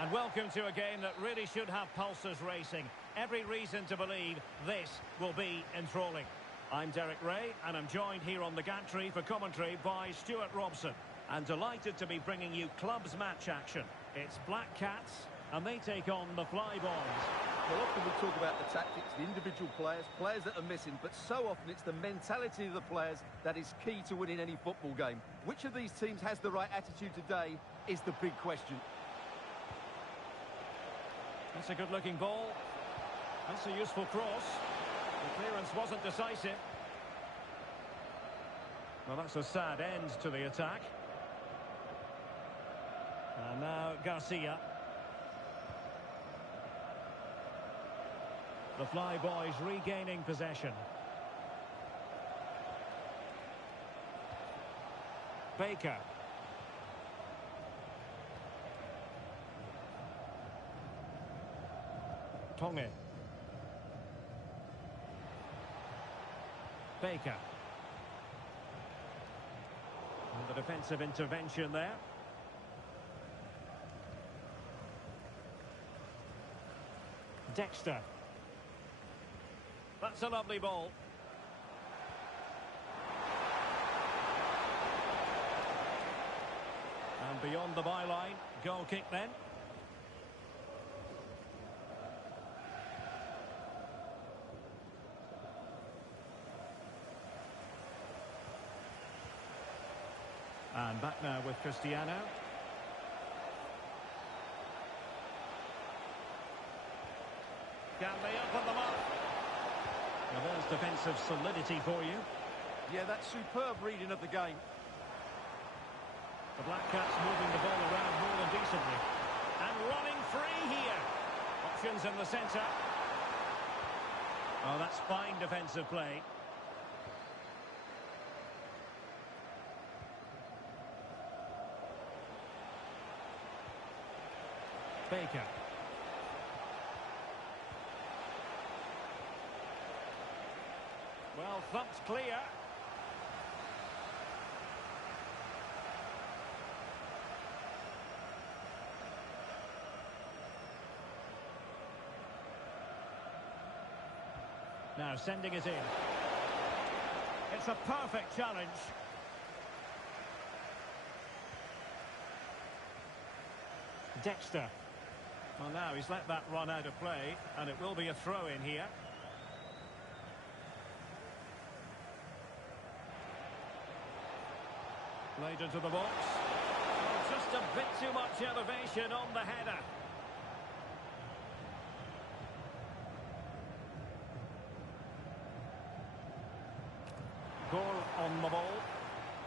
And welcome to a game that really should have pulses racing. Every reason to believe this will be enthralling. I'm Derek Ray, and I'm joined here on the gantry for commentary by Stuart Robson. And delighted to be bringing you clubs match action. It's Black Cats, and they take on the Fly Boys. Well, often we talk about the tactics, the individual players that are missing, but so often it's the mentality of the players that is key to winning any football game. Which of these teams has the right attitude today is the big question. That's a good-looking ball. That's a useful cross. The clearance wasn't decisive. Well, that's a sad end to the attack. And now Garcia. The Fly Boys regaining possession. Baker. Tonge. Baker. And the defensive intervention there. Dexter. That's a lovely ball. And beyond the byline, goal kick then. And back now with Cristiano. Can they open them up? Now there's defensive solidity for you. Yeah, that's superb reading of the game. The Black Cats moving the ball around more than decently. And running free here. Options in the centre. Oh, that's fine defensive play. Baker. Well, thumped clear. Now sending it in. It's a perfect challenge. Dexter. Well, now he's let that run out of play, and it will be a throw-in here. Played into the box. Oh, just a bit too much elevation on the header. Goal on the ball.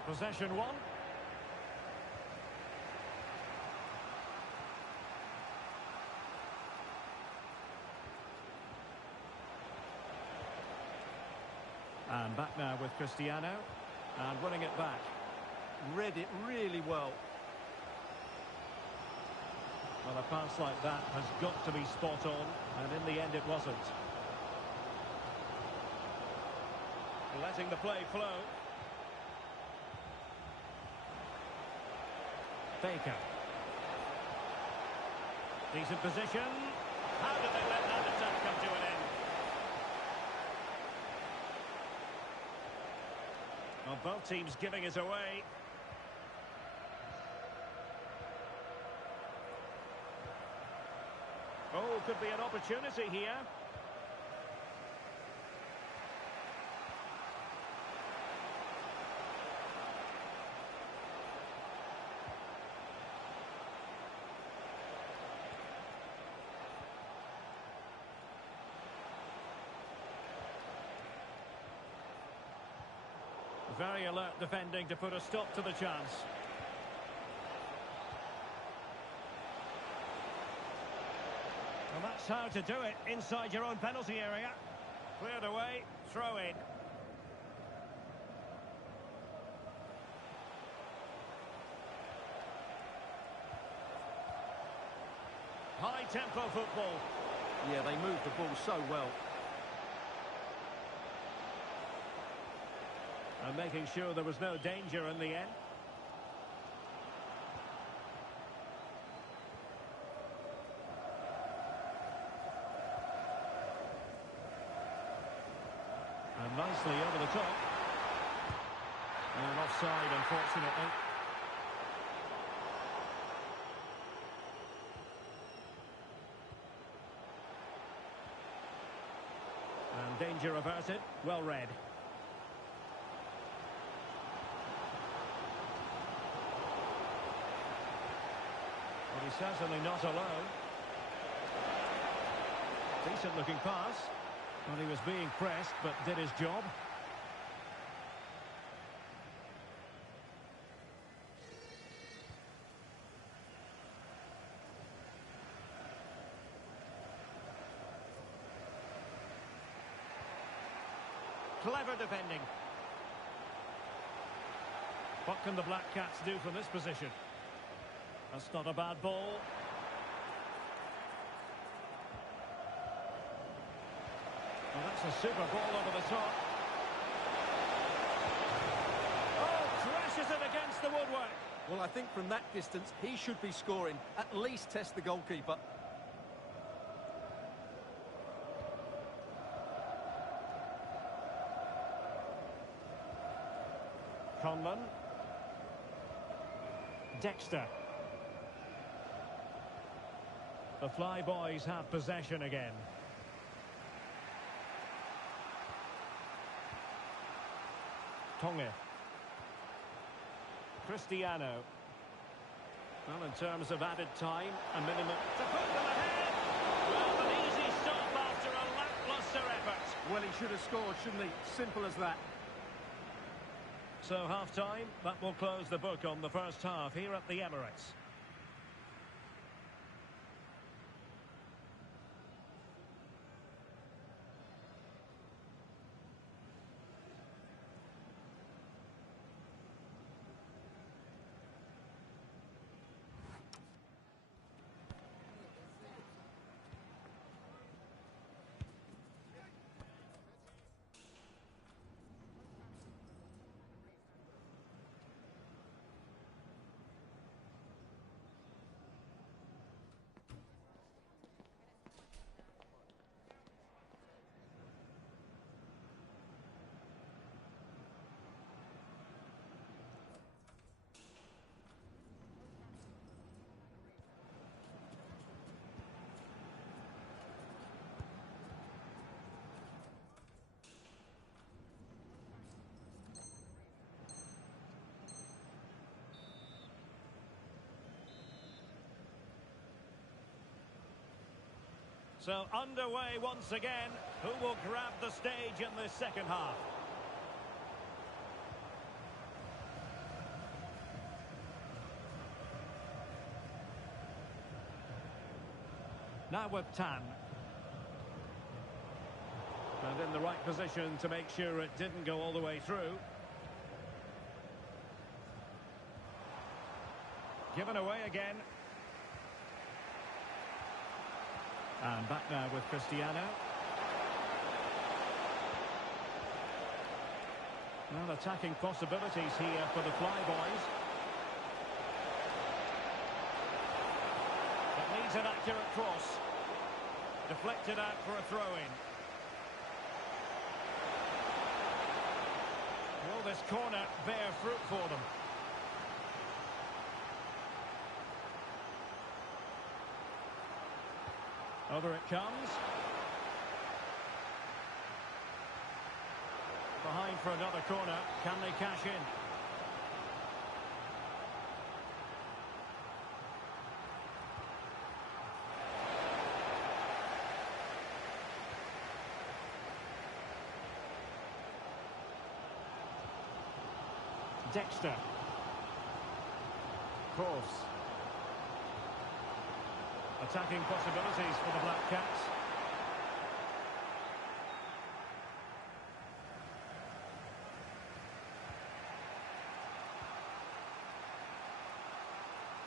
Possession one. And back now with Cristiano. And running it back. Read it really well. Well, a pass like that has got to be spot on. And in the end it wasn't. Letting the play flow. Baker. Decent position. How did they let that attack come to an end? Well, both teams giving it away. Oh, could be an opportunity here. Very alert defending to put a stop to the chance. Well, that's how to do it inside your own penalty area. Cleared away, throw in. High tempo football. Yeah, they moved the ball so well. And making sure there was no danger in the end. top. And offside, unfortunately. And danger averted. Well read. Well, he's certainly not alone. Decent looking pass. Well, he was being pressed, but did his job. Clever defending. What can the Black Cats do from this position? That's not a bad ball. Well, that's a super ball over the top. Oh, crashes it against the woodwork. Well, I think from that distance, he should be scoring. At least test the goalkeeper. Conlon. Dexter. The Fly Boys have possession again. Tonge. Cristiano. Well, in terms of added time, a minimum to put them ahead. Well, an easy stop after a lacklustre effort. Well, he should have scored, shouldn't he? Simple as that. So half-time, that will close the book on the first half here at the Emirates. So underway once again. Who will grab the stage in this second half? Now with Tan. And in the right position to make sure it didn't go all the way through. Given away again. And back now with Cristiano. Well, attacking possibilities here for the Fly Boys. It needs an accurate cross. Deflected out for a throw-in. Will this corner bear fruit for them? Over it comes. Behind for another corner. Can they cash in? Dexter. Cross. Attacking possibilities for the Black Cats.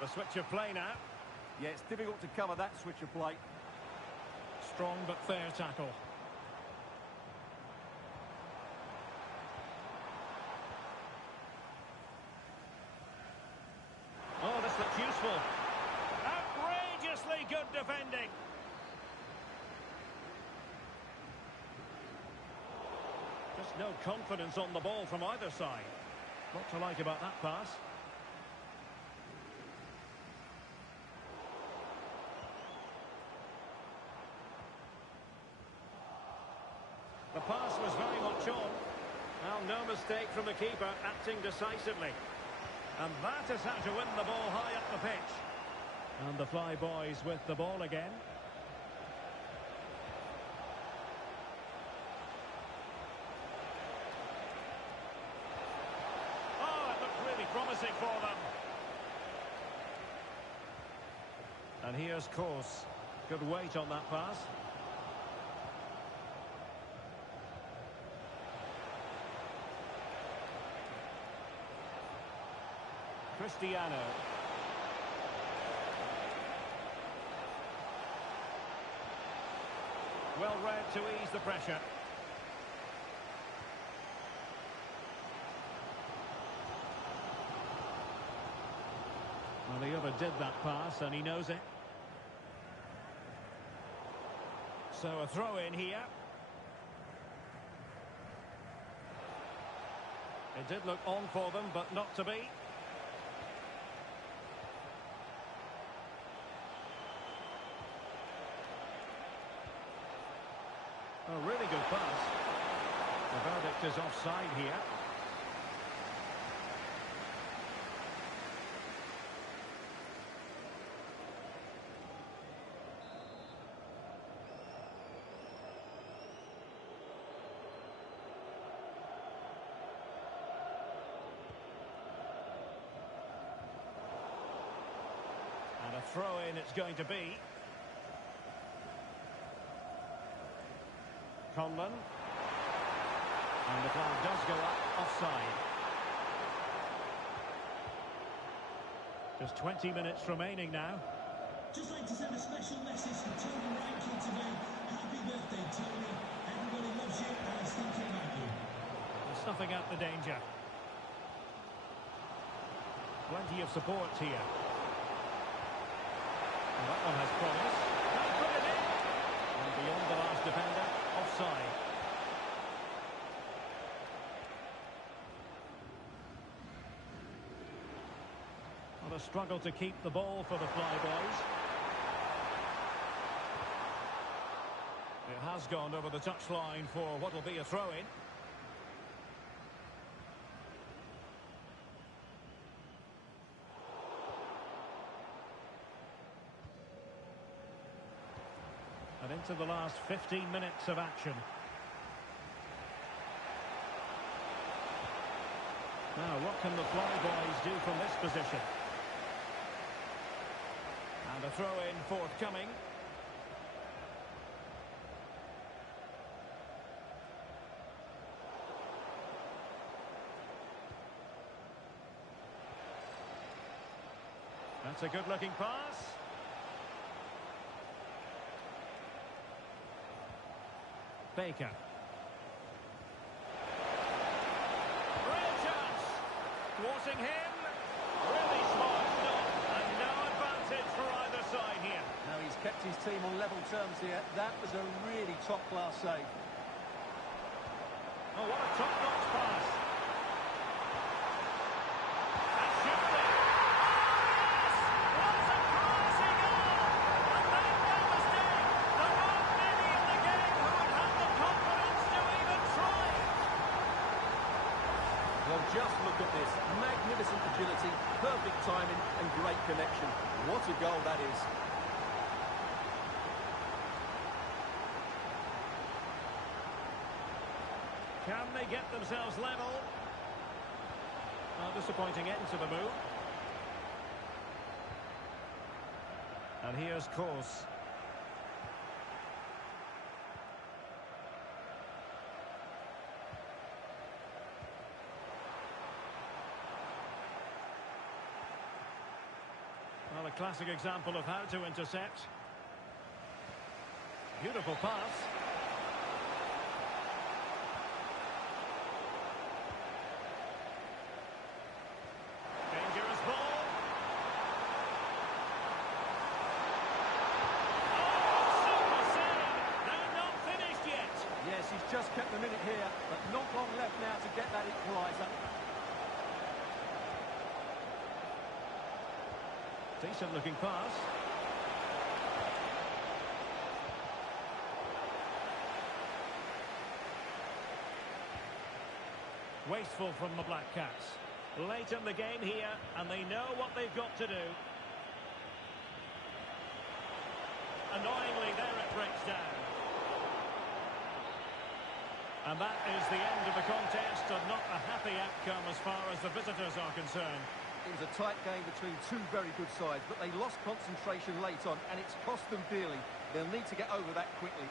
The switch of play now. Yeah, it's difficult to cover that switch of play. Strong but fair tackle. Oh, this looks useful. Outrageously good defending. Just no confidence on the ball from either side. What to like about that pass? The pass was very much on. Well, no mistake from the keeper, acting decisively. And that is how to win the ball high up the pitch. And the Fly Boys with the ball again. Oh, it looked really promising for them. And here's Kos. Good weight on that pass. Cristiano. Well read to ease the pressure. Well, the other did that pass and he knows it. So a throw in here. It did look on for them, but not to be. A really good pass. The verdict is offside here. And a throw-in it's going to be. Conlon. And the flag does go up, offside. Just 20 minutes remaining now. Just like to send a special message to Tony Rankin today. Happy birthday, Tony. Everybody loves you and is thinking about you. And snuffing out the danger. Plenty of support here. And that one has promise. Can put it in. And beyond the last defender. Offside. What a struggle to keep the ball for the Flyboys. It has gone over the touchline for what will be a throw-in. And into the last 15 minutes of action. Now, what can the Flyboys do from this position? And a throw-in forthcoming. That's a good-looking pass. Baker. Real chance. Thwarting him. Really smart stop. And no advantage for either side here. Now he's kept his team on level terms here. That was a really top-class save. Oh, what a top-notch pass. And surely. Oh, yes! What a classy goal! And make no mistake, there aren't many in the game who would have the confidence to even try it. Well, just look at this. Magnificent agility, perfect timing, and great connection. What a goal that is. Can they get themselves level? A disappointing end to the move. And here's Kos. Well, a classic example of how to intercept. Beautiful pass. Dangerous ball. Oh, super save. They're not finished yet. Yes, he's just kept them in it here, but not long left now to get that equaliser. Decent looking pass. Wasteful from the Black Cats. Late in the game here, and they know what they've got to do. Annoyingly, there it breaks down. And that is the end of the contest, and not a happy outcome as far as the visitors are concerned. It was a tight game between two very good sides, but they lost concentration late on, and it's cost them dearly. They'll need to get over that quickly.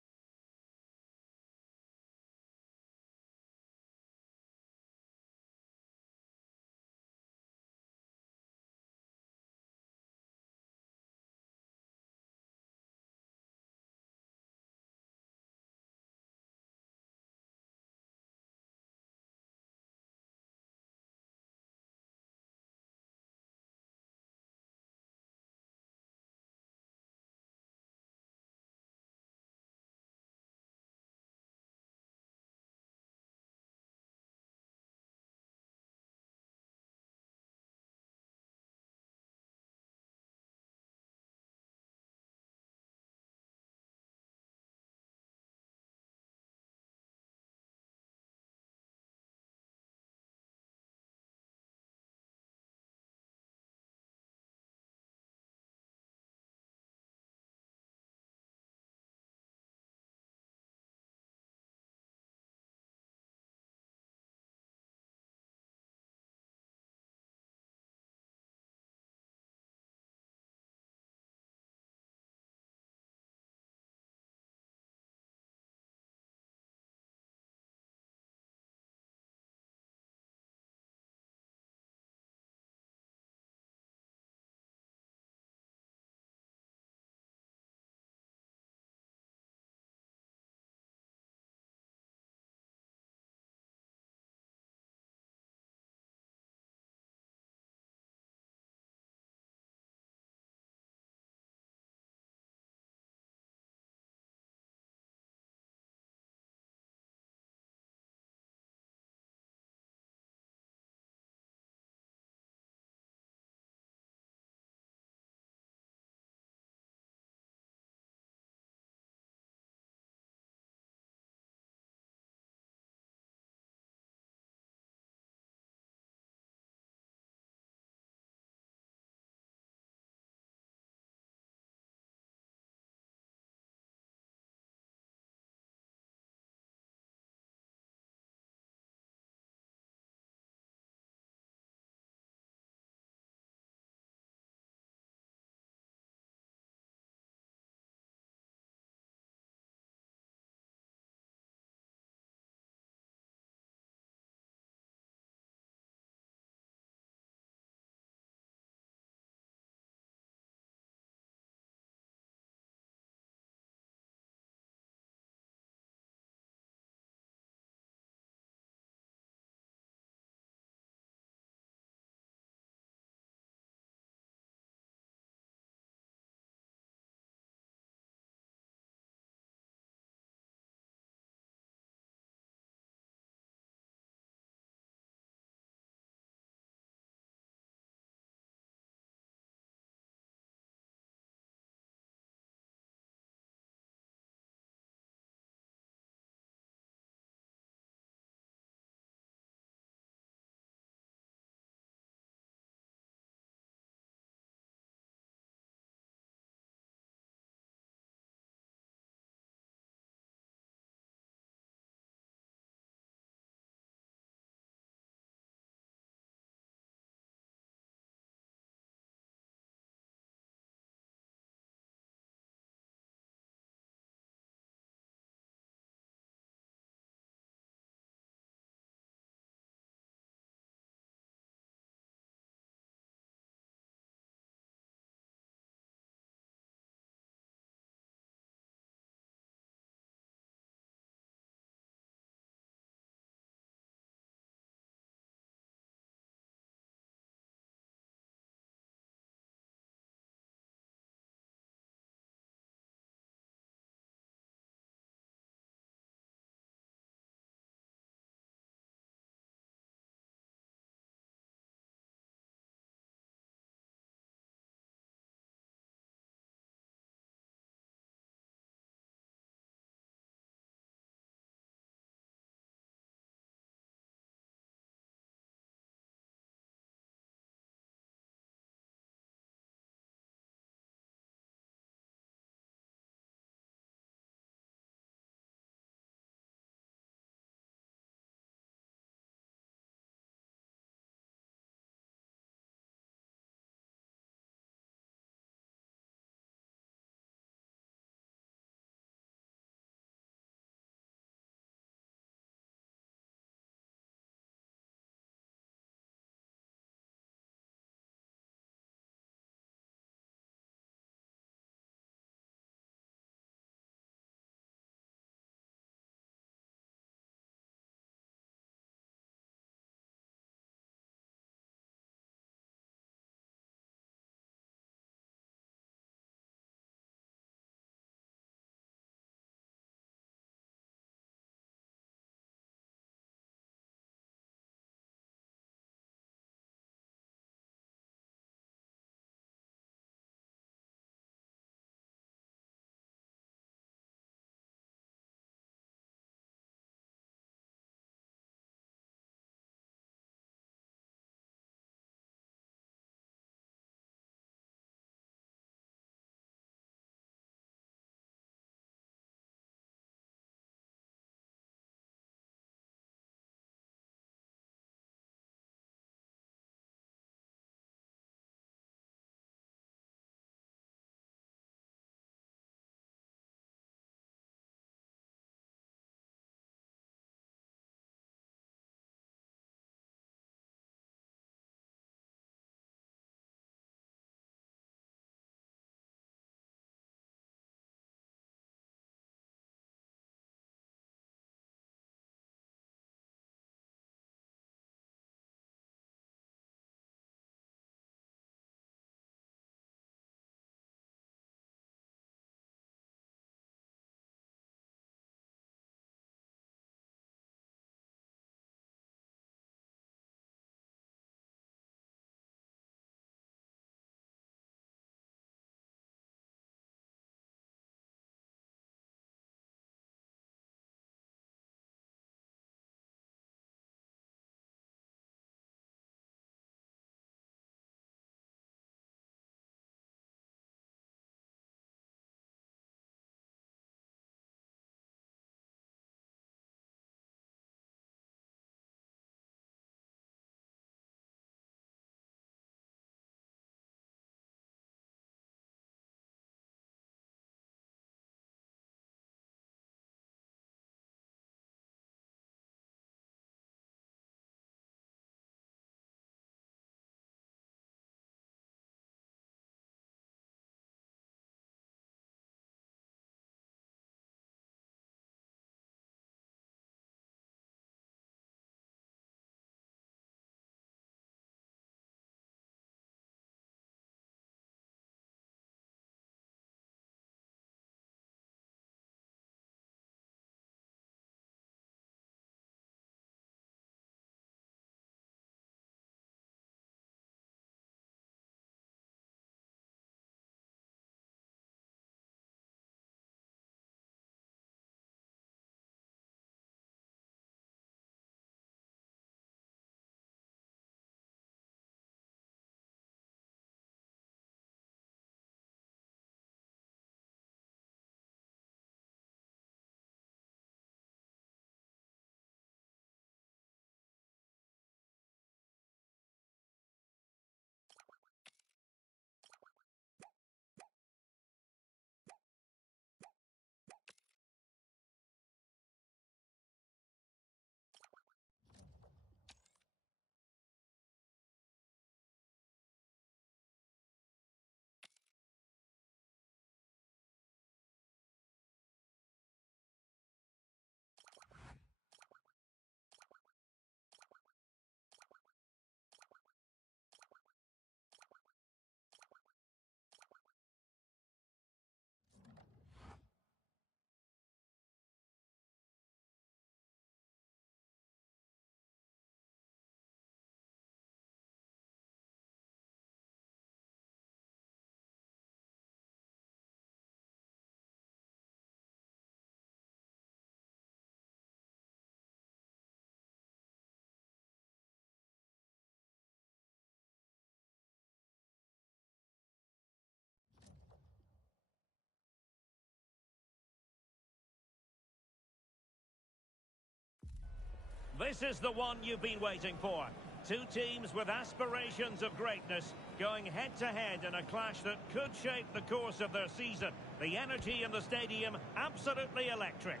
This is the one you've been waiting for. Two teams with aspirations of greatness going head-to-head in a clash that could shape the course of their season. The energy in the stadium, absolutely electric.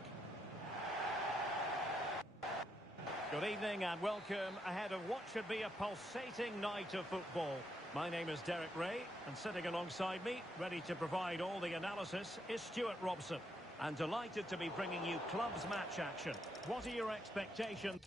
Good evening and welcome ahead of what should be a pulsating night of football. My name is Derek Ray, and sitting alongside me, ready to provide all the analysis, is Stuart Robson. And delighted to be bringing you clubs match action. What are your expectations?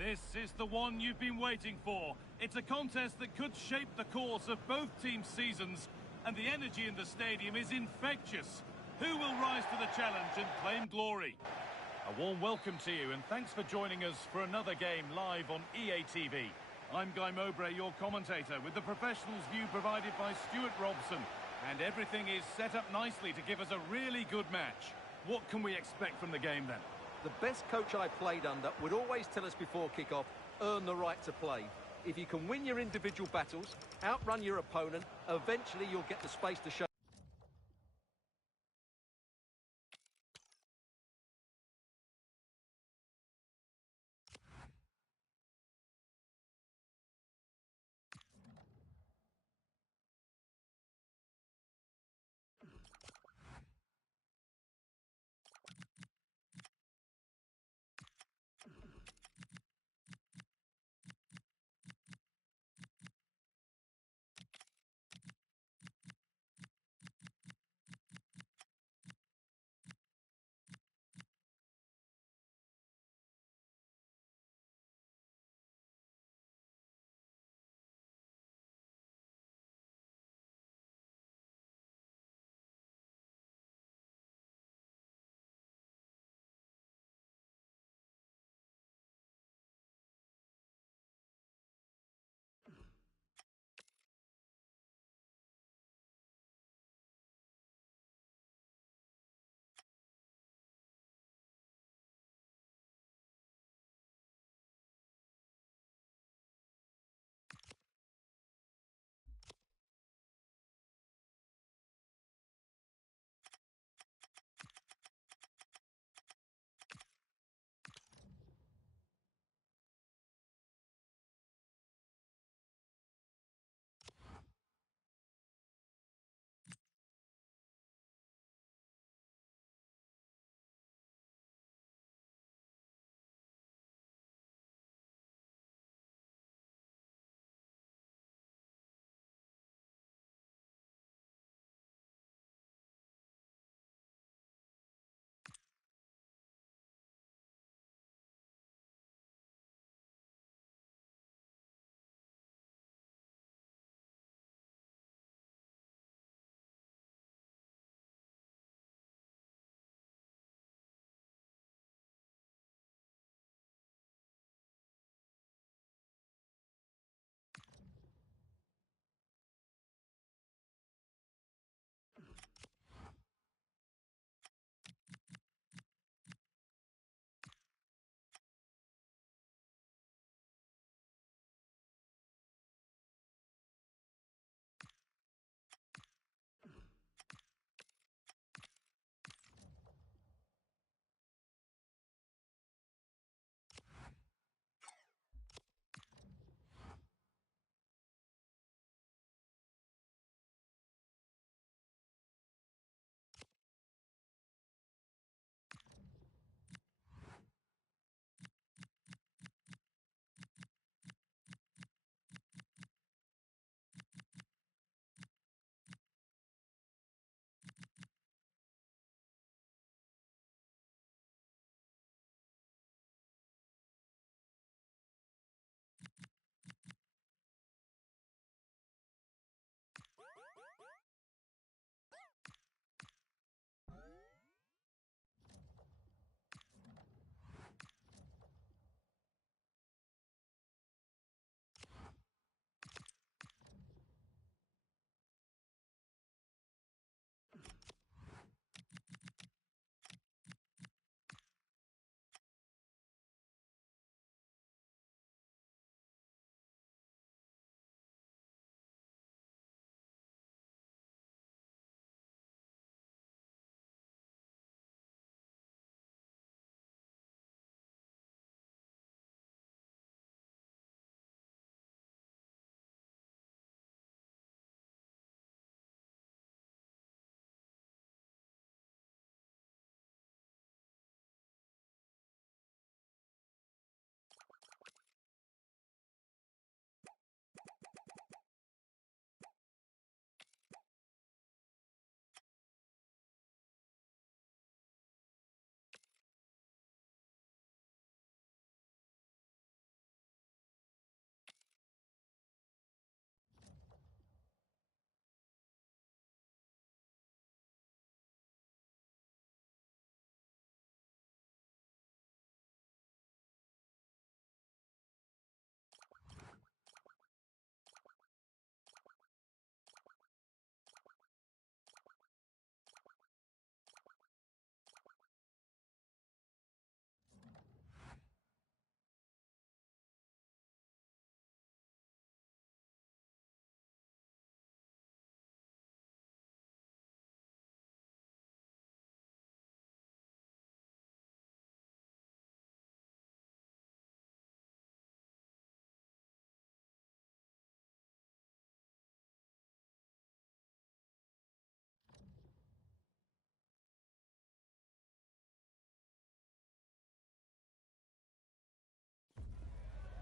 This is the one you've been waiting for. It's a contest that could shape the course of both teams' seasons, and the energy in the stadium is infectious. Who will rise to the challenge and claim glory? A warm welcome to you, and thanks for joining us for another game live on EA TV. I'm Guy Mowbray, your commentator, with the professionals' view provided by Stuart Robson. And everything is set up nicely to give us a really good match. What can we expect from the game then? The best coach I played under would always tell us before kick-off, earn the right to play. If you can win your individual battles, outrun your opponent, eventually you'll get the space to show.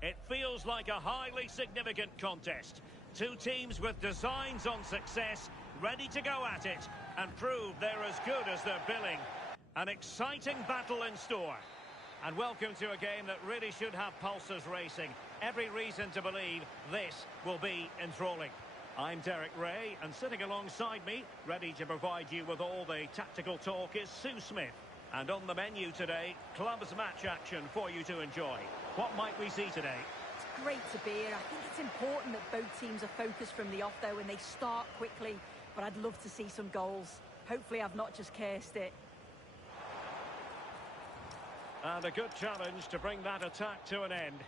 It feels like a highly significant contest. Two teams with designs on success, ready to go at it and prove they're as good as they're billing. An exciting battle in store. And welcome to a game that really should have pulses racing. Every reason to believe this will be enthralling. I'm Derek Ray, and sitting alongside me, ready to provide you with all the tactical talk, is Sue Smith. And on the menu today, clubs match action for you to enjoy. What might we see today? It's great to be here. I think it's important that both teams are focused from the off, though, and they start quickly. But I'd love to see some goals. Hopefully I've not just cursed it. And a good challenge to bring that attack to an end.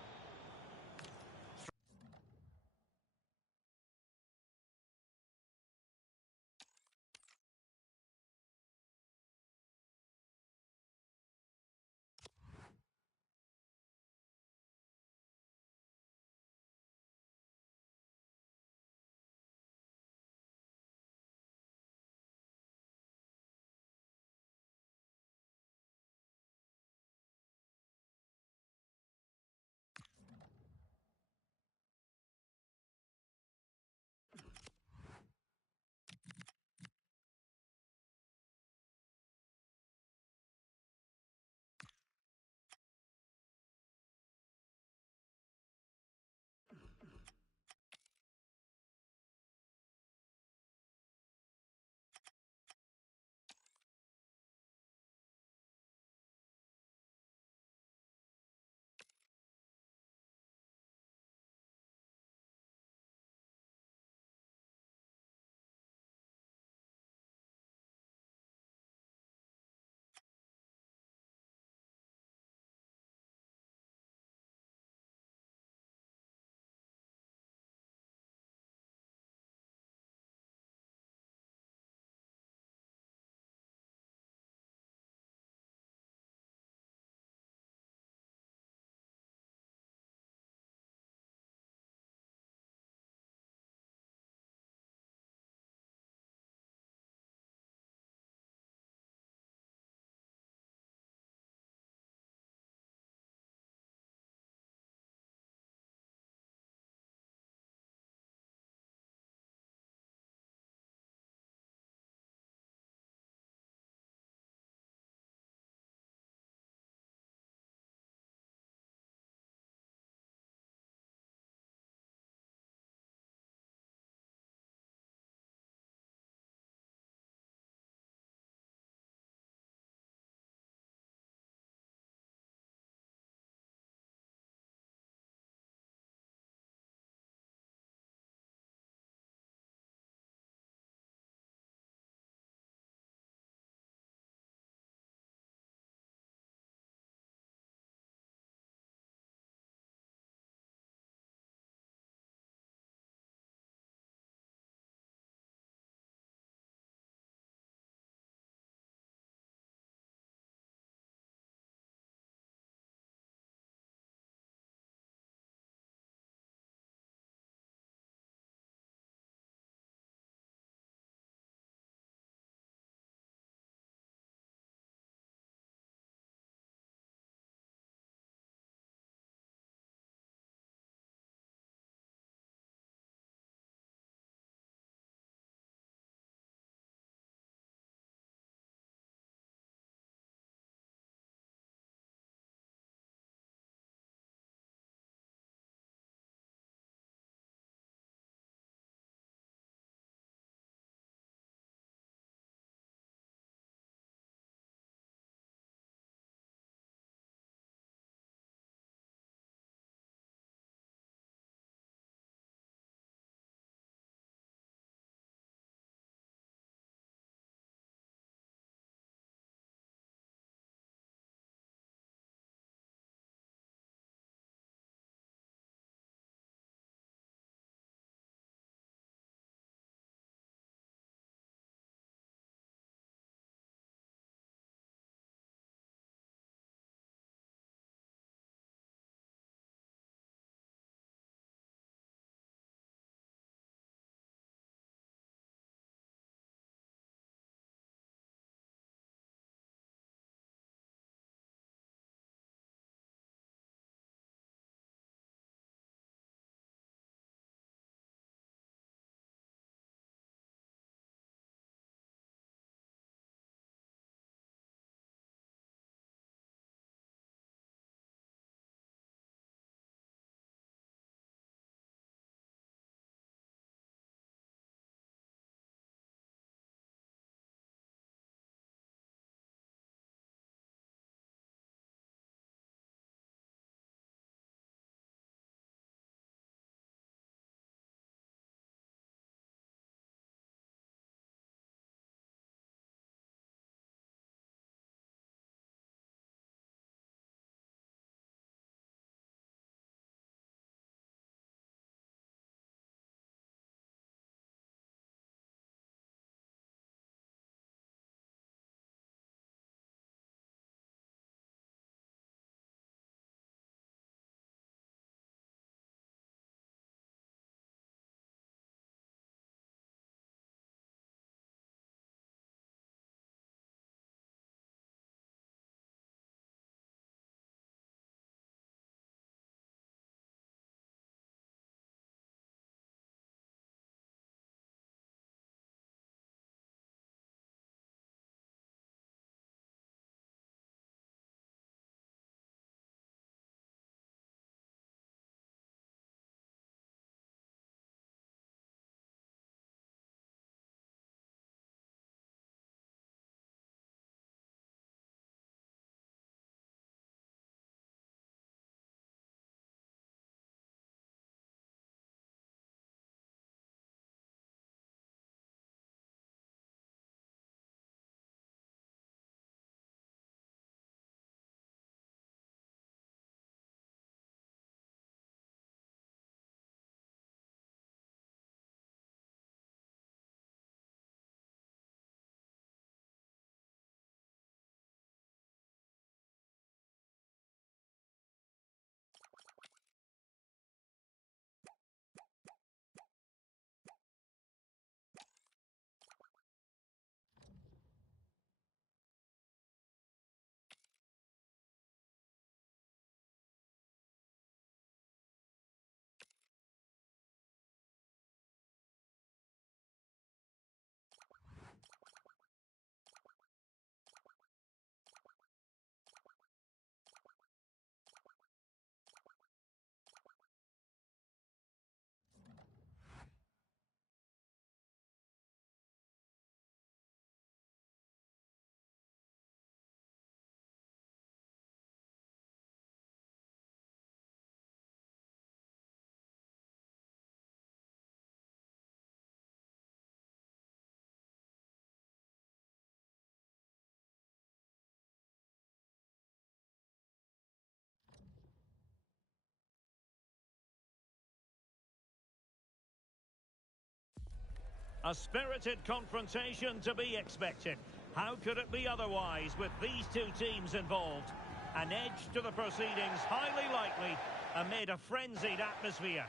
A spirited confrontation to be expected. How could it be otherwise with these two teams involved? An edge to the proceedings, highly likely, amid a frenzied atmosphere.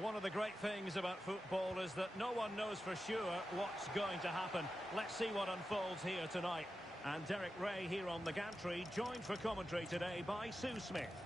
One of the great things about football is that no one knows for sure what's going to happen. Let's see what unfolds here tonight. And Derek Ray here on the gantry, joined for commentary today by Sue Smith.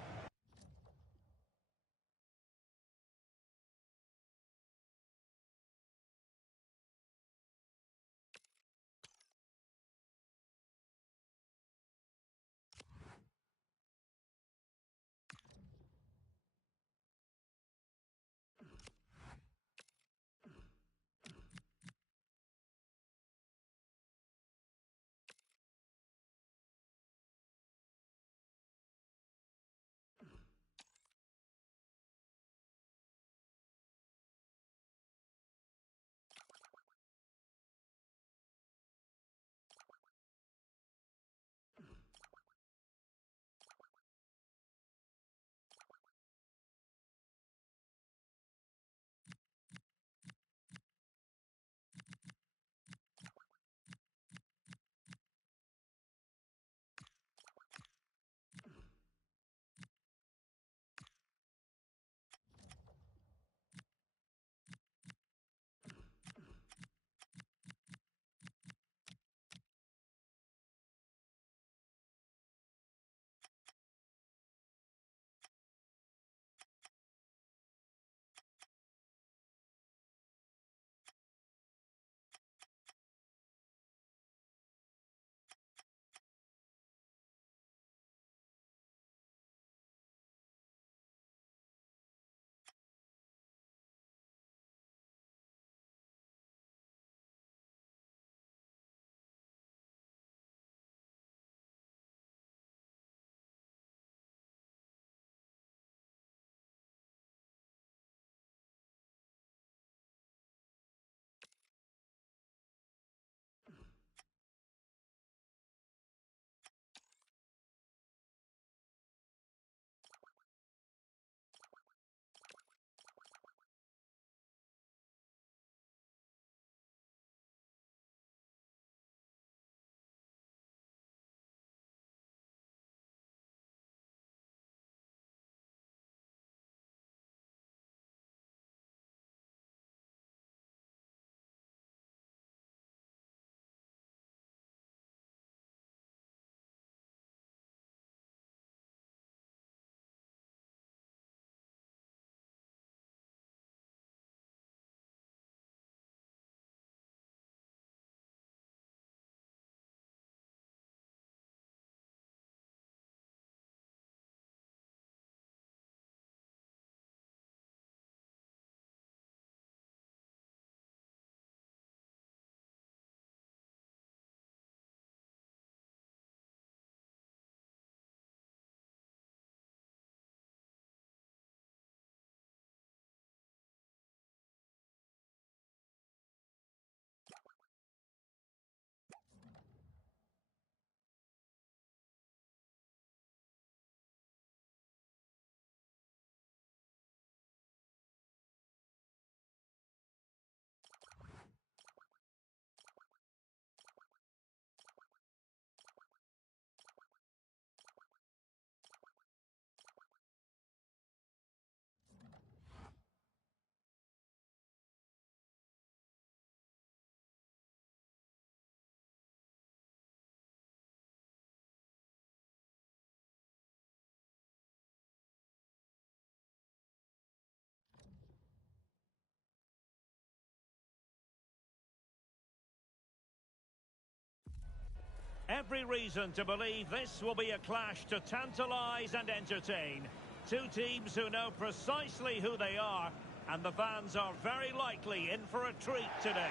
Every reason to believe this will be a clash to tantalise and entertain. Two teams who know precisely who they are, and the fans are very likely in for a treat today.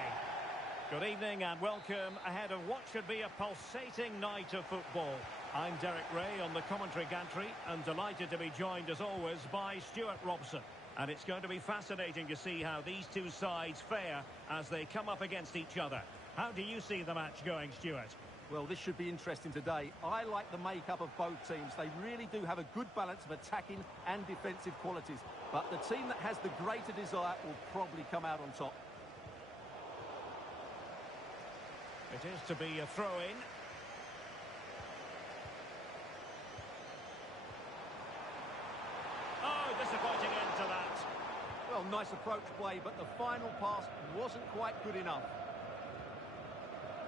Good evening and welcome ahead of what should be a pulsating night of football. I'm Derek Ray on the commentary gantry and delighted to be joined as always by Stuart Robson. And it's going to be fascinating to see how these two sides fare as they come up against each other. How do you see the match going, Stuart? Well, this should be interesting today. I like the makeup of both teams. They really do have a good balance of attacking and defensive qualities. But the team that has the greater desire will probably come out on top. It is to be a throw-in. Oh, disappointing end to that. Well, nice approach play, but the final pass wasn't quite good enough.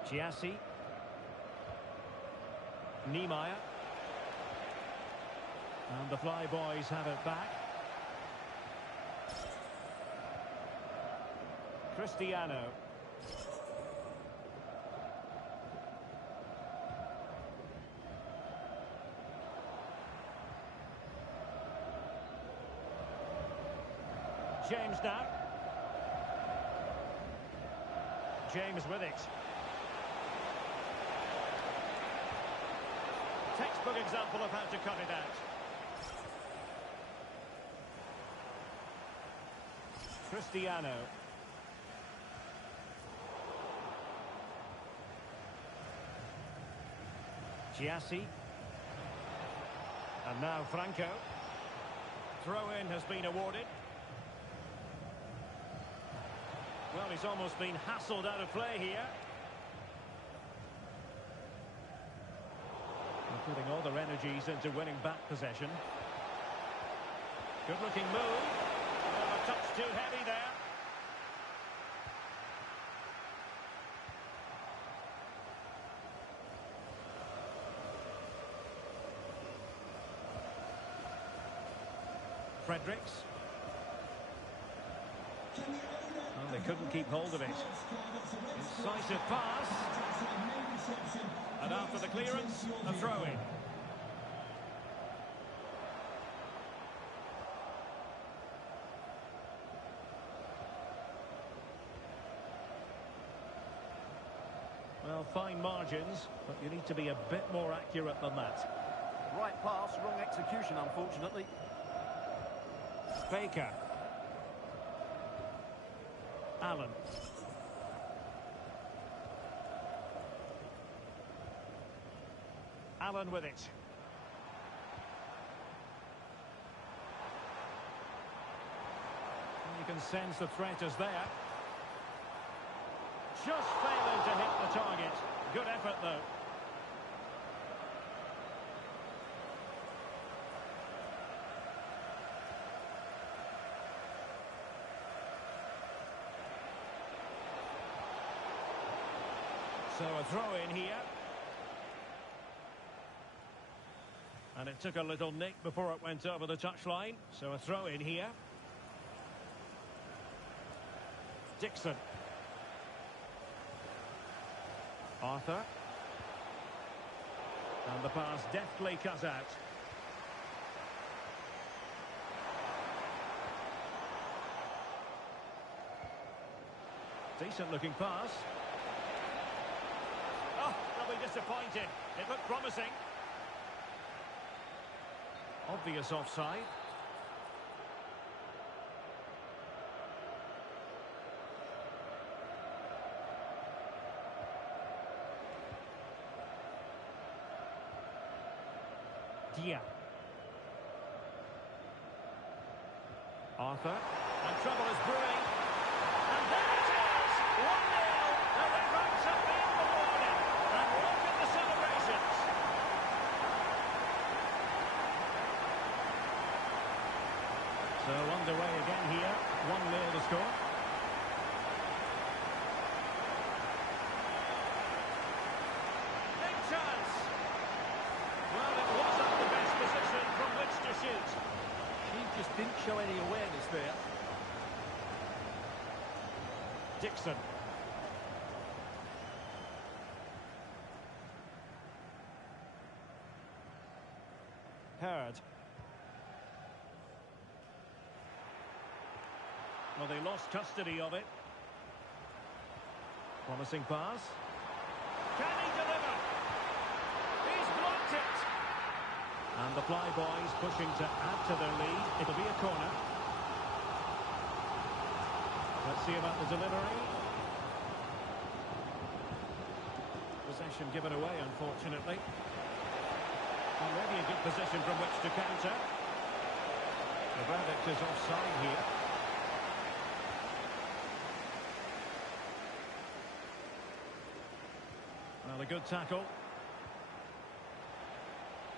Giassi. Niemeyer. And the Flyboys have it back. Cristiano. James now. James with it. Textbook example of how to cut it out. Cristiano. Giassi. And now Franco. Throw-in has been awarded. Well, he's almost been hassled out of play here. They're putting all their energies into winning back possession. Good-looking move. Oh, a touch too heavy there. Fredericks. Well, they couldn't keep hold of it. Incisive pass. And after the clearance, a throw-in. Well, fine margins, but you need to be a bit more accurate than that. Right pass, wrong execution, unfortunately. Baker. Allen. Allen with it. You can sense the threat is there. Just failing to hit the target. Good effort, though. So a throw-in here. And it took a little nick before it went over the touchline. So a throw-in here. Dixon. Arthur. And the pass deftly cut out. Decent looking pass. Oh, they'll be disappointed. It looked promising. Obvious offside. Dia. Arthur. And trouble is brewing. And there it is! 1-0. The Red Rocks have been rewarded. And look at the celebrations. So underway again here. 1-0 the score. Big chance. Well, it wasn't the best position from which to shoot. He just didn't show any awareness there. Dixon. Hurd. Well, they lost custody of it. Promising pass. Can he deliver? He's blocked it. And the Flyboys pushing to add to their lead. It'll be a corner. Let's see about the delivery. Possession given away, unfortunately. Already a good position from which to counter. The verdict is offside here. Well, a good tackle.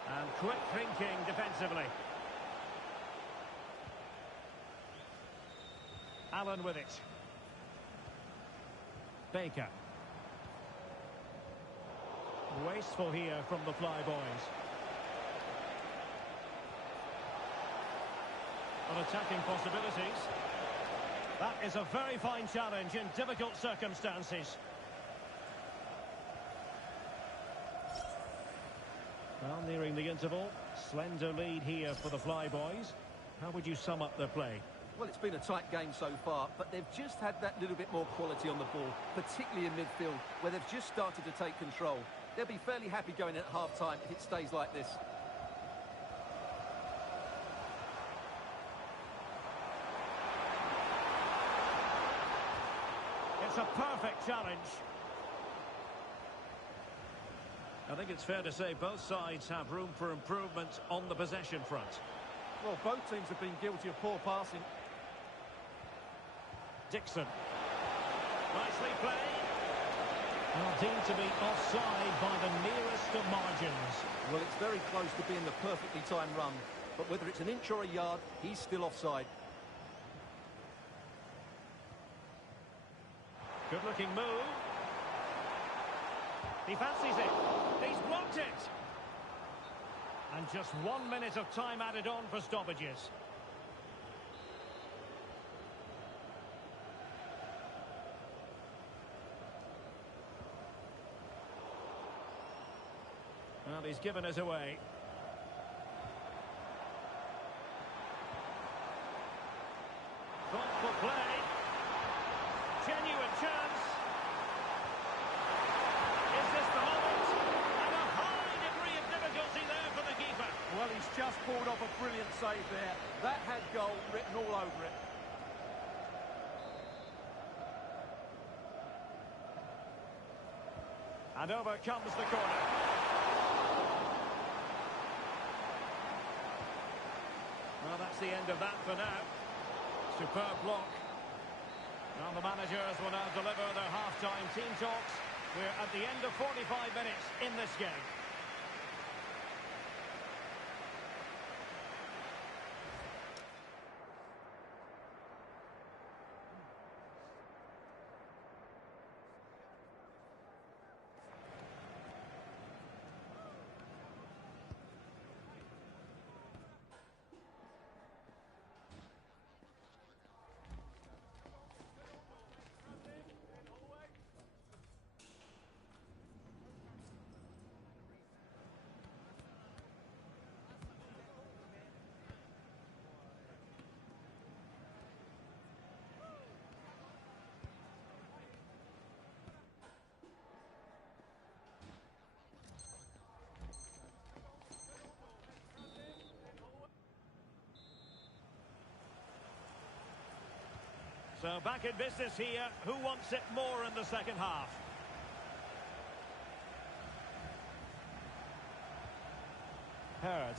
And quick thinking defensively. Allen with it. Baker. Wasteful here from the Flyboys. On attacking possibilities. That is a very fine challenge in difficult circumstances. Well, nearing the interval. Slender lead here for the Flyboys. How would you sum up their play? Well, it's been a tight game so far, but they've just had that little bit more quality on the ball, particularly in midfield, where they've just started to take control. They'll be fairly happy going in at half-time if it stays like this. It's a perfect challenge. I think it's fair to say both sides have room for improvement on the possession front. Well, both teams have been guilty of poor passing. Dixon. Nicely played. Well, deemed to be offside by the nearest of margins. Well, it's very close to being the perfectly timed run. But whether it's an inch or a yard, he's still offside. Good-looking move. He fancies it. He's blocked it. And just 1 minute of time added on for stoppages. Well, he's given us away. Thoughtful play. Genuine chance. Is this the moment? And a high degree of difficulty there for the keeper. Well, he's just pulled off a brilliant save there. That had goal written all over it. And over comes the corner. Well, that's the end of that for now. Superb block. Now the managers will now deliver their half-time team talks. We're at the end of 45 minutes in this game. So back in business here. Who wants it more in the second half? Heard.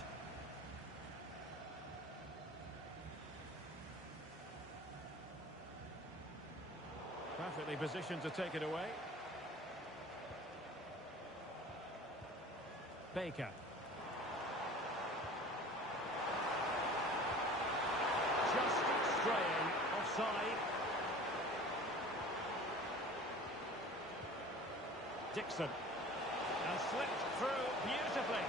Perfectly positioned to take it away. Baker. Just straying offside. Dixon. And slipped through beautifully.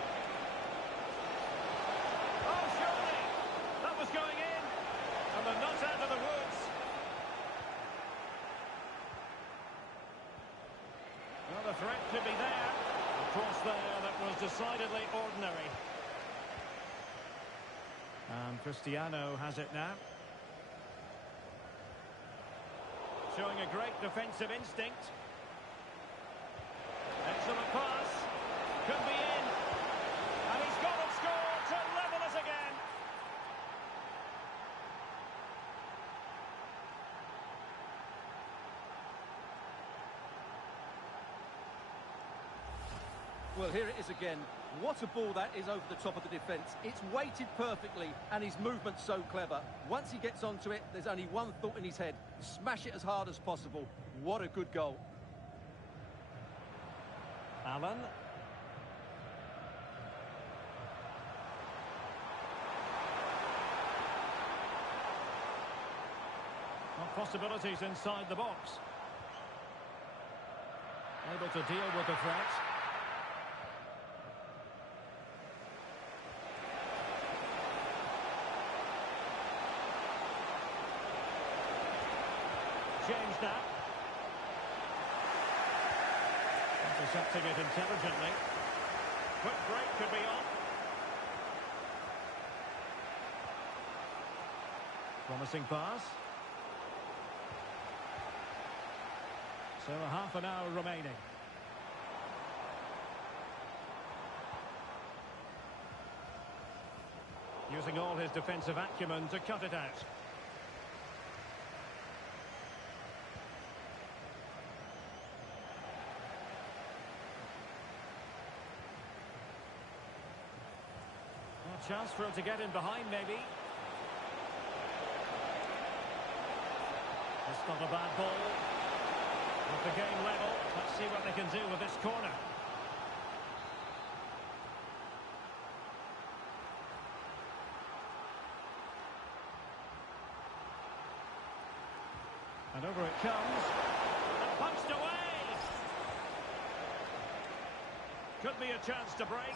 Oh, surely! That was going in. And they're not out of the woods. Well, the threat could be there. A cross there that was decidedly ordinary. And Cristiano has it now. Showing a great defensive instinct. Excellent pass. Could be in. And he's got it scored to level us again. Well, here it is again. What a ball that is over the top of the defence. It's weighted perfectly, and his movement's so clever. Once he gets onto it, there's only one thought in his head. Smash it as hard as possible. What a good goal. Allen. Possibilities inside the box. Able to deal with the threat. Change that. Intercepting it intelligently. Quick break could be on. Promising pass. So a half an hour remaining. Using all his defensive acumen to cut it out. A chance for him to get in behind, maybe. It's not a bad ball. With the game level, let's see what they can do with this corner. And over it comes. And punched away! Could be a chance to break.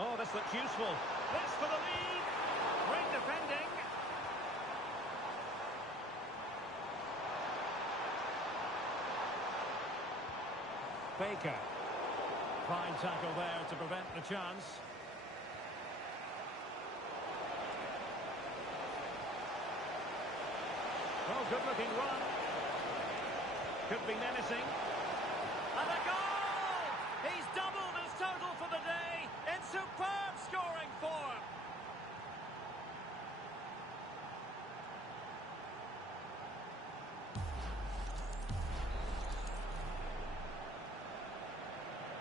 Oh, this looks useful. This for the lead. Great defending. Baker. Fine tackle there to prevent the chance. Oh, good-looking run. Could be menacing. And a goal! He's doubled his total for the day in superb scoring form.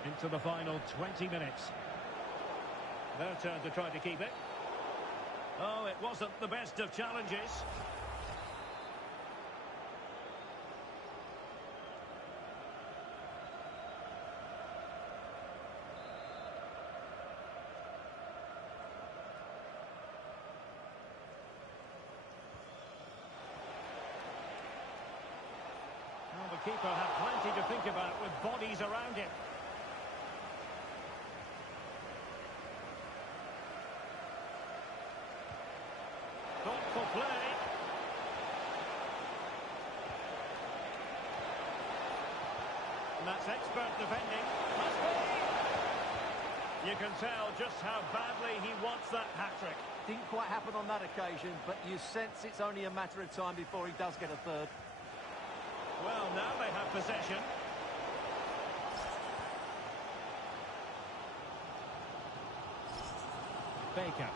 Into the final 20 minutes. Their turn to try to keep it. Oh, it wasn't the best of challenges. Well, the keeper had plenty to think about with bodies around him. Thoughtful play. And that's expert defending. Must be! You can tell just how badly he wants that hat-trick. Didn't quite happen on that occasion, but you sense it's only a matter of time before he does get a third. Well, now they have possession. Baker.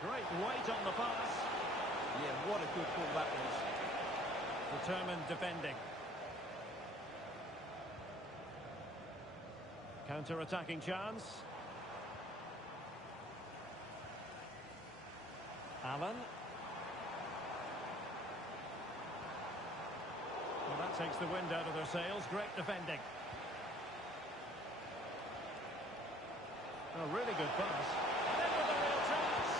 Great weight on the pass. Yeah, what a good ball that was. Determined defending. Counter-attacking chance. Allen. Well, that takes the wind out of their sails. Great defending. A really good pass. And in with a real chance.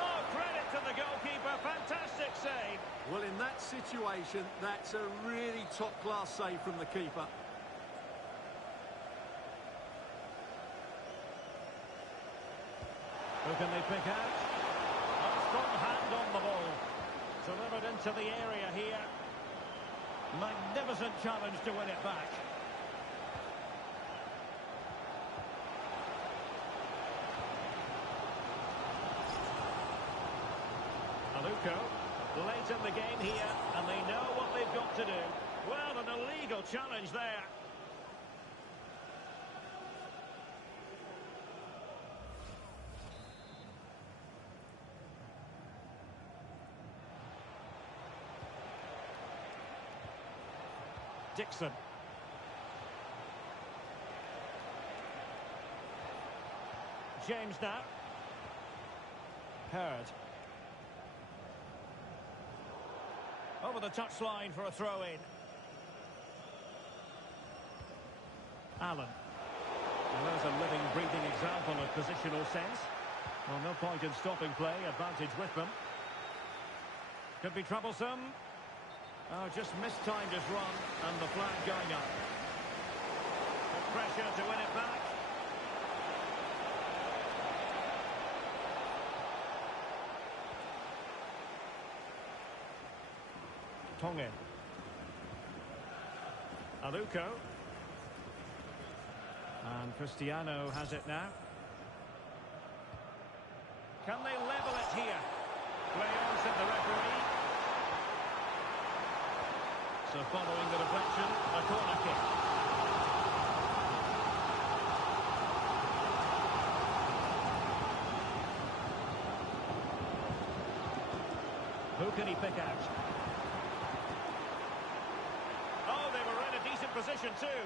Oh, credit to the goalkeeper. Fantastic save. Well, in that situation, that's a really top-class save from the keeper. Who can they pick out? A strong hand on the ball. Delivered into the area here. Magnificent challenge to win it back. Aluko, late in the game here, and they know what they've got to do. Well, an illegal challenge there. Dixon. James now. Hurd. Over the touchline for a throw-in. Allen. Well, there's a living, breathing example of positional sense. Well, no point in stopping play. Advantage with them. Could be troublesome. Oh, just mistimed his run, and the flag going up. Good pressure to win it back. Tonge. Aluko. And Cristiano has it now. Can they level it here? Play on, said the referee. So following the deflection, a corner kick. Who can he pick out? Oh, they were in a decent position too.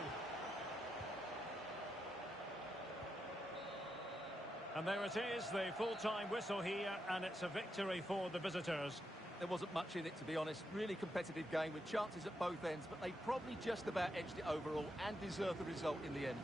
And there it is, the full-time whistle here, and it's a victory for the visitors. There wasn't much in it, to be honest. Really competitive game with chances at both ends, but they probably just about edged it overall and deserved the result in the end.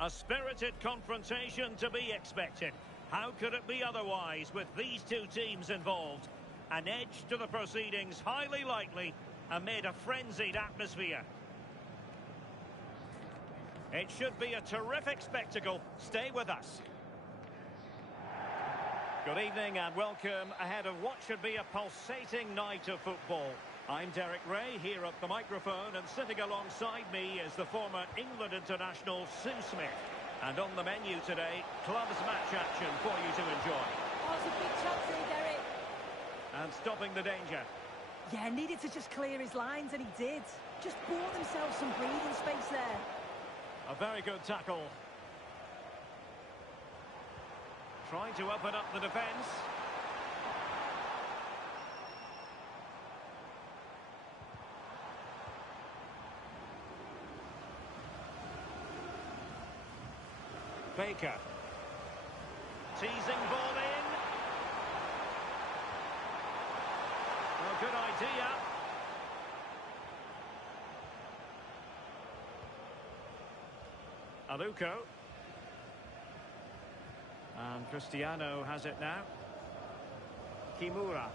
A spirited confrontation to be expected. How could it be otherwise with these two teams involved? An edge to the proceedings, highly likely, amid a frenzied atmosphere. It should be a terrific spectacle. Stay with us. Good evening and welcome ahead of what should be a pulsating night of football. I'm Derek Ray, here at the microphone, and sitting alongside me is the former England international Sue Smith. And on the menu today, clubs match action for you to enjoy. Oh, it's a big chance here, Derek. And stopping the danger. Yeah, needed to just clear his lines, and he did. Just bought themselves some breathing space there. A very good tackle. Trying to open up the defence. Baker. Teasing ball in. Well, good idea. Aluko. And Cristiano has it now. Kimura.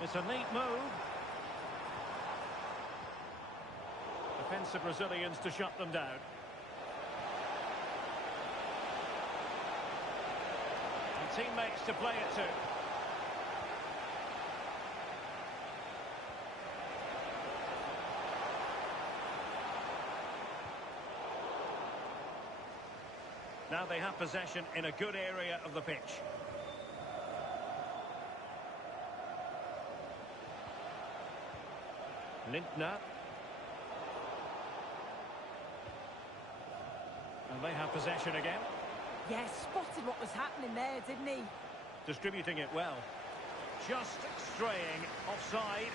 It's a neat move. Defensive Brazilians to shut them down. And teammates to play it to. Now they have possession in a good area of the pitch. Lindner. And they have possession again. Yeah, spotted what was happening there, didn't he? Distributing it well. Just straying offside.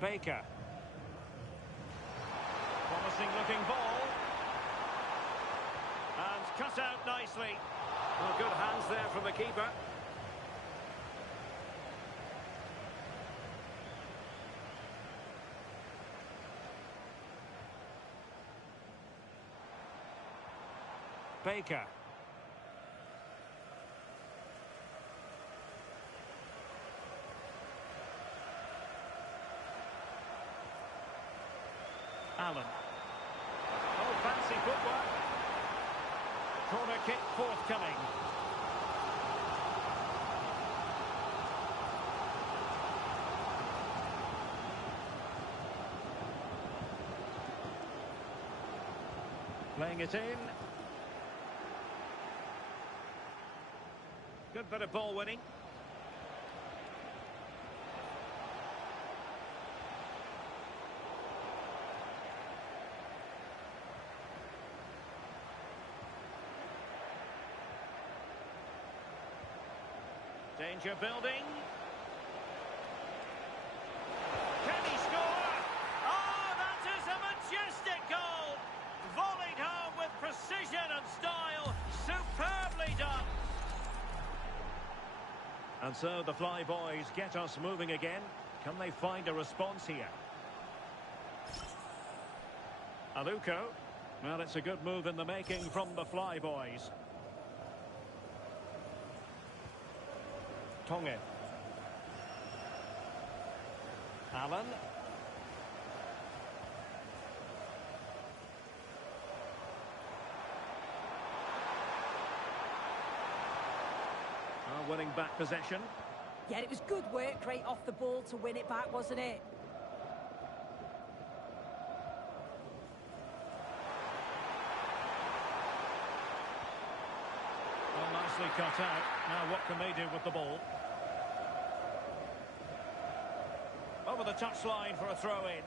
Baker. Promising looking ball. And cut out nicely. Well, good hands there from the keeper. Baker. Allen. Oh, fancy footwork. Corner kick forthcoming. Playing it in. Good bit of ball winning. Danger building. Can he score? Oh, that is a majestic goal. Volleyed home with precision and style. Superbly done. And so the Fly Boys get us moving again. Can they find a response here? Aluko. Well, it's a good move in the making from the Fly Boys. Tonge. Allen. Winning back possession. Yeah, it was good work right off the ball to win it back, wasn't it? Well, nicely cut out. Now what can they do with the ball? Over the touchline for a throw-in.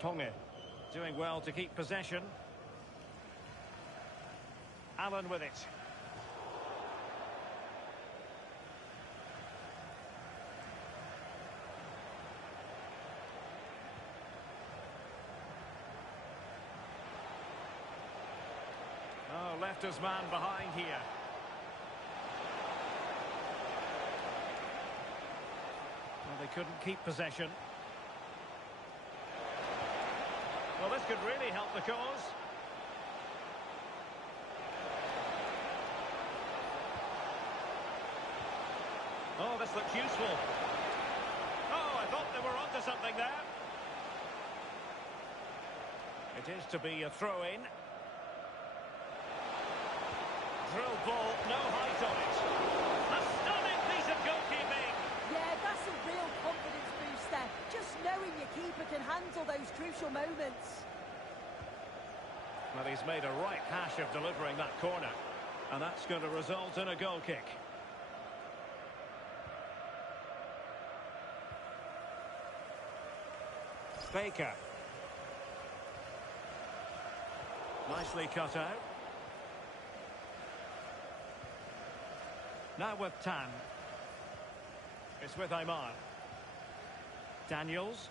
Tonge doing well to keep possession. Allen with it. Oh, left his man behind here. Well, they couldn't keep possession. Well, this could really help the cause. Oh, this looks useful. Oh, I thought they were onto something there. It is to be a throw-in. Drill ball, no height on it. A stunning piece of goalkeeping. Yeah, that's a real confidence booster. Just knowing your keeper can handle those crucial moments. Well, he's made a right hash of delivering that corner. And that's going to result in a goal kick. Baker. Nicely cut out. Now with Tan. It's with Aymar. Daniels.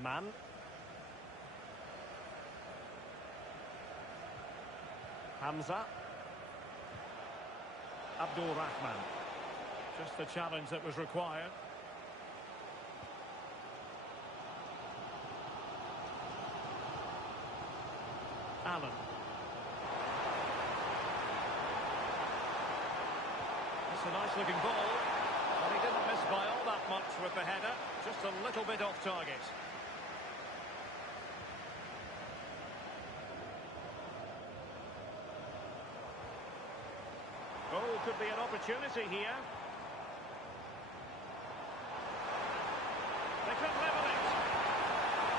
Mann. Hamza. Abdul Rahman. Just the challenge that was required. Allen. It's a nice looking ball. Well, he didn't miss by all that much with the header. Just a little bit off target. Oh, could be an opportunity here. They could level it.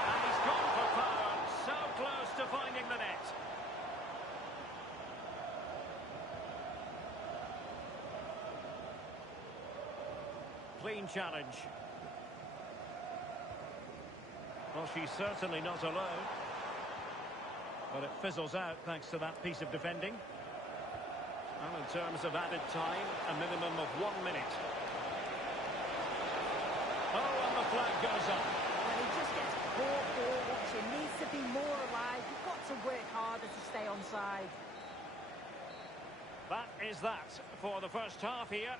And he's gone for power. So close to finding the net. Clean challenge. Well, she's certainly not alone. But it fizzles out thanks to that piece of defending. Well, in terms of added time, a minimum of 1 minute. Oh, and the flag goes up. Well, he just gets poor ball watching. Needs to be more alive. You've got to work harder to stay onside. That is that for the first half here.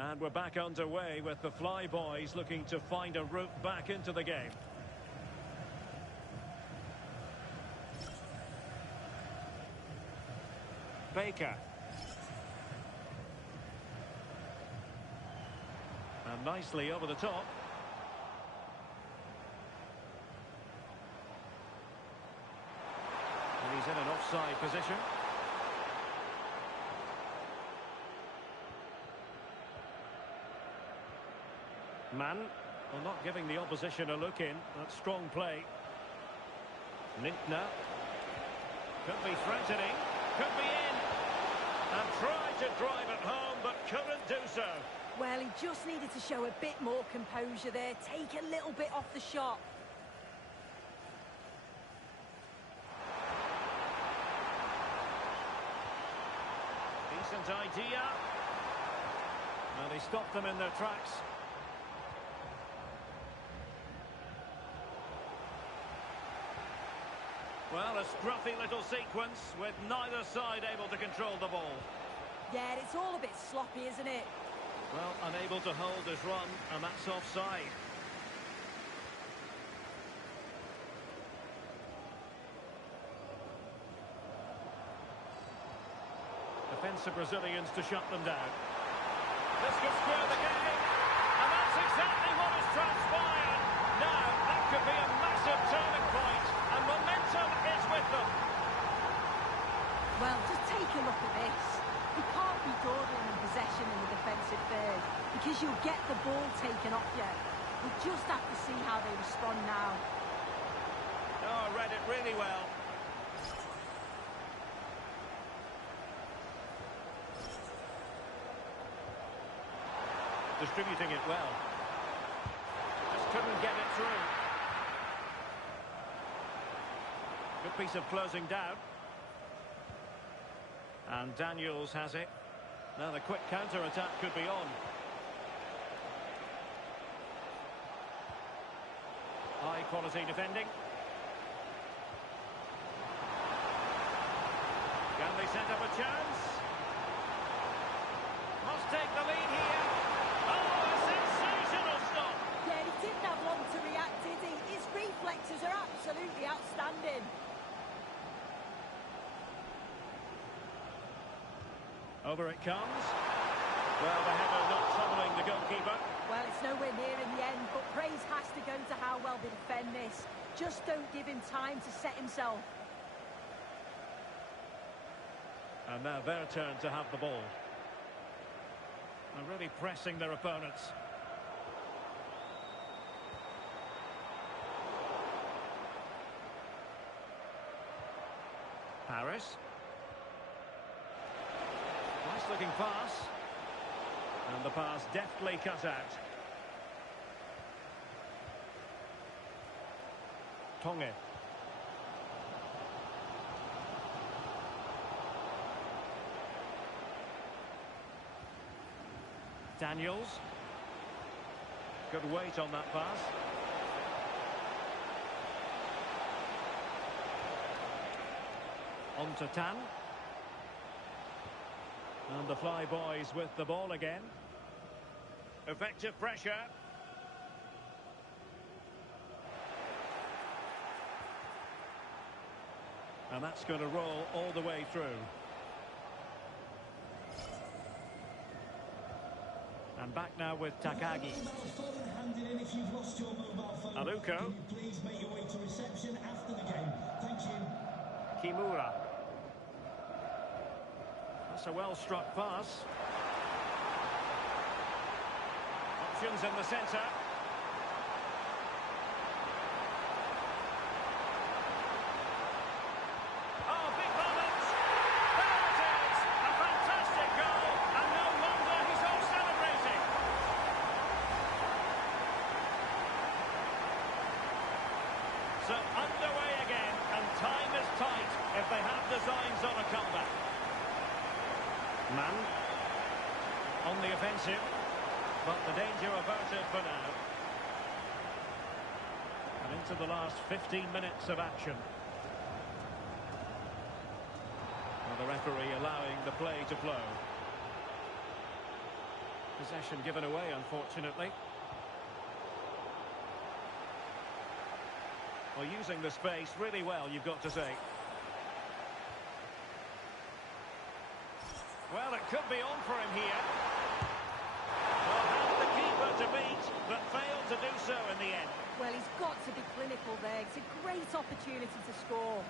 And we're back underway with the Flyboys looking to find a route back into the game. Baker. And nicely over the top. And he's in an offside position. Mann, well, not giving the opposition a look in. That's strong play. Lintner. Could be threatening. Could be in. And tried to drive it home, but couldn't do so. Well, he just needed to show a bit more composure there. Take a little bit off the shot. Decent idea. Well, he stopped them in their tracks. Well, a scruffy little sequence with neither side able to control the ball. Yeah, it's all a bit sloppy, isn't it? Well, unable to hold his run, and that's offside. Defensive Brazilians to shut them down. This could square the game, and that's exactly what has transpired. Now, that could be a massive turning point, and momentum is with them. Well, just take a look at this. You can't be dawdling in possession in the defensive third because you'll get the ball taken off you. We'll just have to see how they respond now. Oh, read it really well. Distributing it well. Just couldn't get it through. Good piece of closing down. And Daniels has it. Now the quick counter-attack could be on. High-quality defending. Can they set up a chance? Must take the lead here. Oh, a sensational stop! Yeah, he didn't have long to react, did he? His reflexes are absolutely outstanding. Over it comes. Well, the header not troubling the goalkeeper. Well, it's nowhere near in the end, but praise has to to go to how well they defend this. Just don't give him time to set himself. And now their turn to have the ball. And really pressing their opponents. Paris. Nice looking pass. And the pass deftly cut out. Tonge. Daniels. Good weight on that pass. On to Tan. And the Fly Boys with the ball again. Effective pressure. And that's going to roll all the way through. And back now with Takagi. Aluko. Can you please make your way to reception after the game? Thank you. Kimura. That's a well-struck pass. Options in the centre. Oh, big moment! There it is! A fantastic goal, and no wonder he's all celebrating. So underway again, and time is tight if they have designs on a comeback. Man on the offensive, but the danger averted for now. And into the last 15 minutes of action. Well, the referee allowing the play to flow. Possession given away, unfortunately. Well, using the space really well, you've got to say. Well, it could be on for him here. Well, had the keeper to beat, but failed to do so in the end. Well, he's got to be clinical there. It's a great opportunity to score.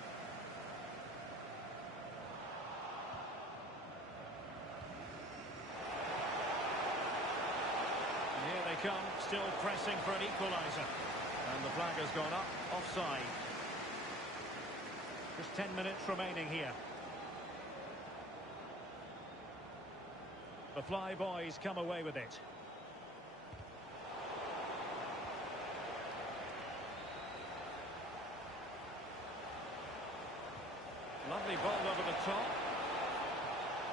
And here they come, still pressing for an equaliser. And the flag has gone up, offside. Just 10 minutes remaining here. The Fly Boys come away with it. Lovely ball over the top.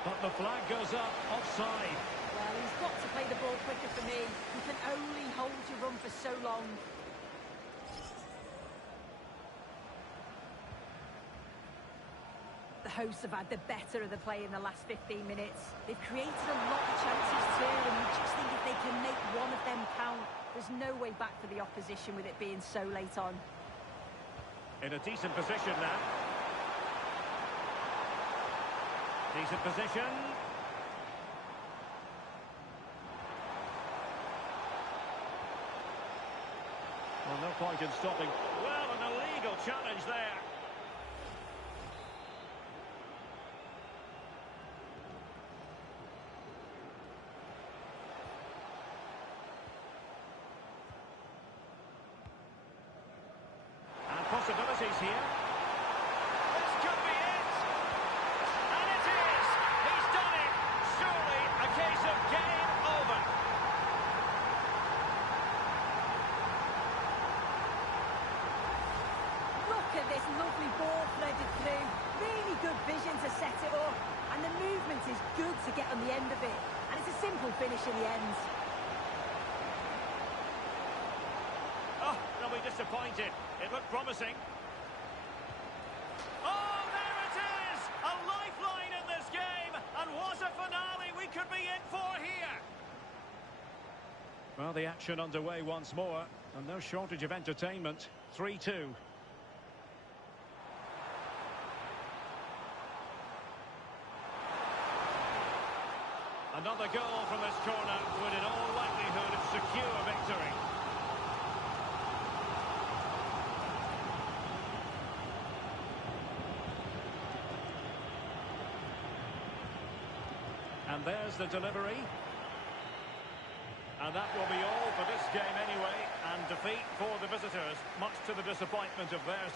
But the flag goes up, offside. Well, he's got to play the ball quicker for me. You can only hold your run for so long. The hosts have had the better of the play in the last 15 minutes. They've created a lot of chances too, and you just think if they can make one of them count, there's no way back for the opposition with it being so late on. In a decent position now. Decent position. Well, no point in stopping. Well, an illegal challenge there. Possibilities here. This could be it. And it is. He's done it. Surely a case of game over. Look at this lovely ball threaded through. Really good vision to set it up. And the movement is good to get on the end of it. And it's a simple finish in the end. Oh, they'll be disappointed. It looked promising. Oh, there it is! A lifeline in this game! And what a finale we could be in for here! Well, the action underway once more. And no shortage of entertainment. 3-2. Another goal from this corner would in all likelihood secure victory. There's the delivery. And that will be all for this game anyway. And defeat for the visitors, much to the disappointment of theirs.